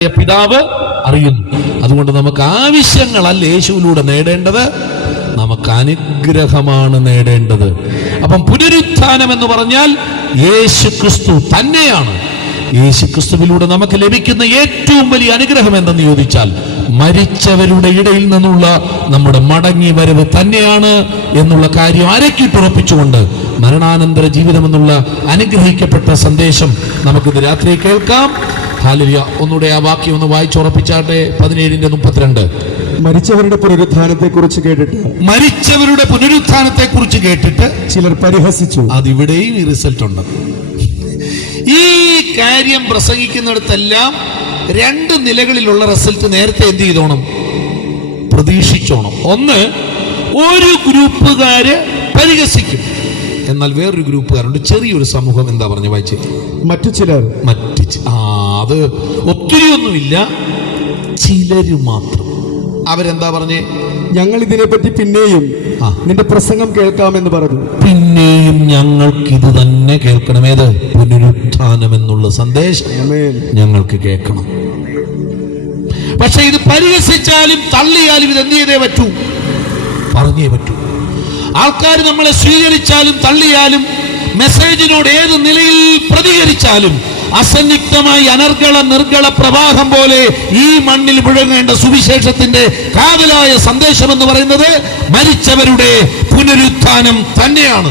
പിതാവ് അറിയുന്നു. അതുകൊണ്ട് നമുക്ക് ആവശ്യങ്ങളല്ല യേശുവിലൂടെ നേടേണ്ടത്, നമുക്ക് അനുഗ്രഹമാണ് നേടേണ്ടത്. അപ്പം പുനരുത്ഥാനം എന്ന് പറഞ്ഞാൽ യേശു ക്രിസ്തു തന്നെയാണ്. യേശു ക്രിസ്തുവിലൂടെ നമുക്ക് ലഭിക്കുന്ന ഏറ്റവും വലിയ അനുഗ്രഹം എന്തെന്ന് ചോദിച്ചാൽ മരിച്ചവരുടെ ഇടയിൽ നിന്നുള്ള നമ്മുടെ മടങ്ങി വരവ് തന്നെയാണ് എന്നുള്ള കാര്യം അരക്കിട്ടുറപ്പിച്ചുകൊണ്ട് മരണാനന്തര ജീവിതം എന്നുള്ള അനുഗ്രഹിക്കപ്പെട്ട സന്ദേശം നമുക്കിത് രാത്രി കേൾക്കാം. ഹല്ലേലൂയ. ഒന്നുകൂടെ ആ വാക്യം ഒന്ന് വായിച്ചുറപ്പിച്ചാട്ടെ. 17:32. മരിച്ചവരുടെ പുനരുത്ഥാനത്തെ കുറിച്ച് കേട്ടിട്ട് ചിലർ പരിഹസിച്ചു. അതിവിടെയും ഈ റിസൾട്ട് ഉണ്ട്. ഈ കാര്യം പ്രസംഗിക്കുന്നിടത്തെല്ലാം രണ്ട് നിലകളിലുള്ള റിസൾട്ട് നേരത്തെ എന്ത് ചെയ്തോണം? പ്രതീക്ഷിച്ചോണം. ഒന്ന്, ഒരു ഗ്രൂപ്പുകാര് പരിഹസിക്കും, എന്നാൽ വേറൊരു ഗ്രൂപ്പുകാരുണ്ട്, ചെറിയൊരു സമൂഹം. എന്താ പറഞ്ഞു വായിച്ചേ? മറ്റു ചിലർ അത് ഒത്തിരി ഒന്നുമില്ല, ചിലര് മാത്രം. അവരെന്താ പറഞ്ഞേ? ഞങ്ങൾ ഇതിനെപ്പറ്റി പിന്നെയും നിന്റെ പ്രസംഗം കേൾക്കാമെന്ന് പറഞ്ഞു. പിന്നെയും ഞങ്ങൾക്ക് ഇത് തന്നെ കേൾക്കണം. ഏത്? പുനരുത്ഥാനം എന്നുള്ള സന്ദേശം ഞങ്ങൾക്ക് കേൾക്കണം. പക്ഷെ ഇത് പരിഹസിച്ചാലും തള്ളിയാലും ഇത് എന്ത് ചെയ്തേ പറ്റൂ? പറഞ്ഞേ പറ്റൂ. ആൾക്കാർ നമ്മളെ സ്വീകരിച്ചാലും തള്ളിയാലും മെസ്സേജിനോട് ഏത് നിലയിൽ പ്രതികരിച്ചാലും അസന്നിഗ്ധമായി അനർഗള നിർഗള പ്രവാഹം പോലെ ഈ മണ്ണിൽ മുഴങ്ങേണ്ട സുവിശേഷത്തിന്റെ കാതലായ സന്ദേശം എന്ന് പറയുന്നത് മരിച്ചവരുടെ പുനരുത്ഥാനം തന്നെയാണ്.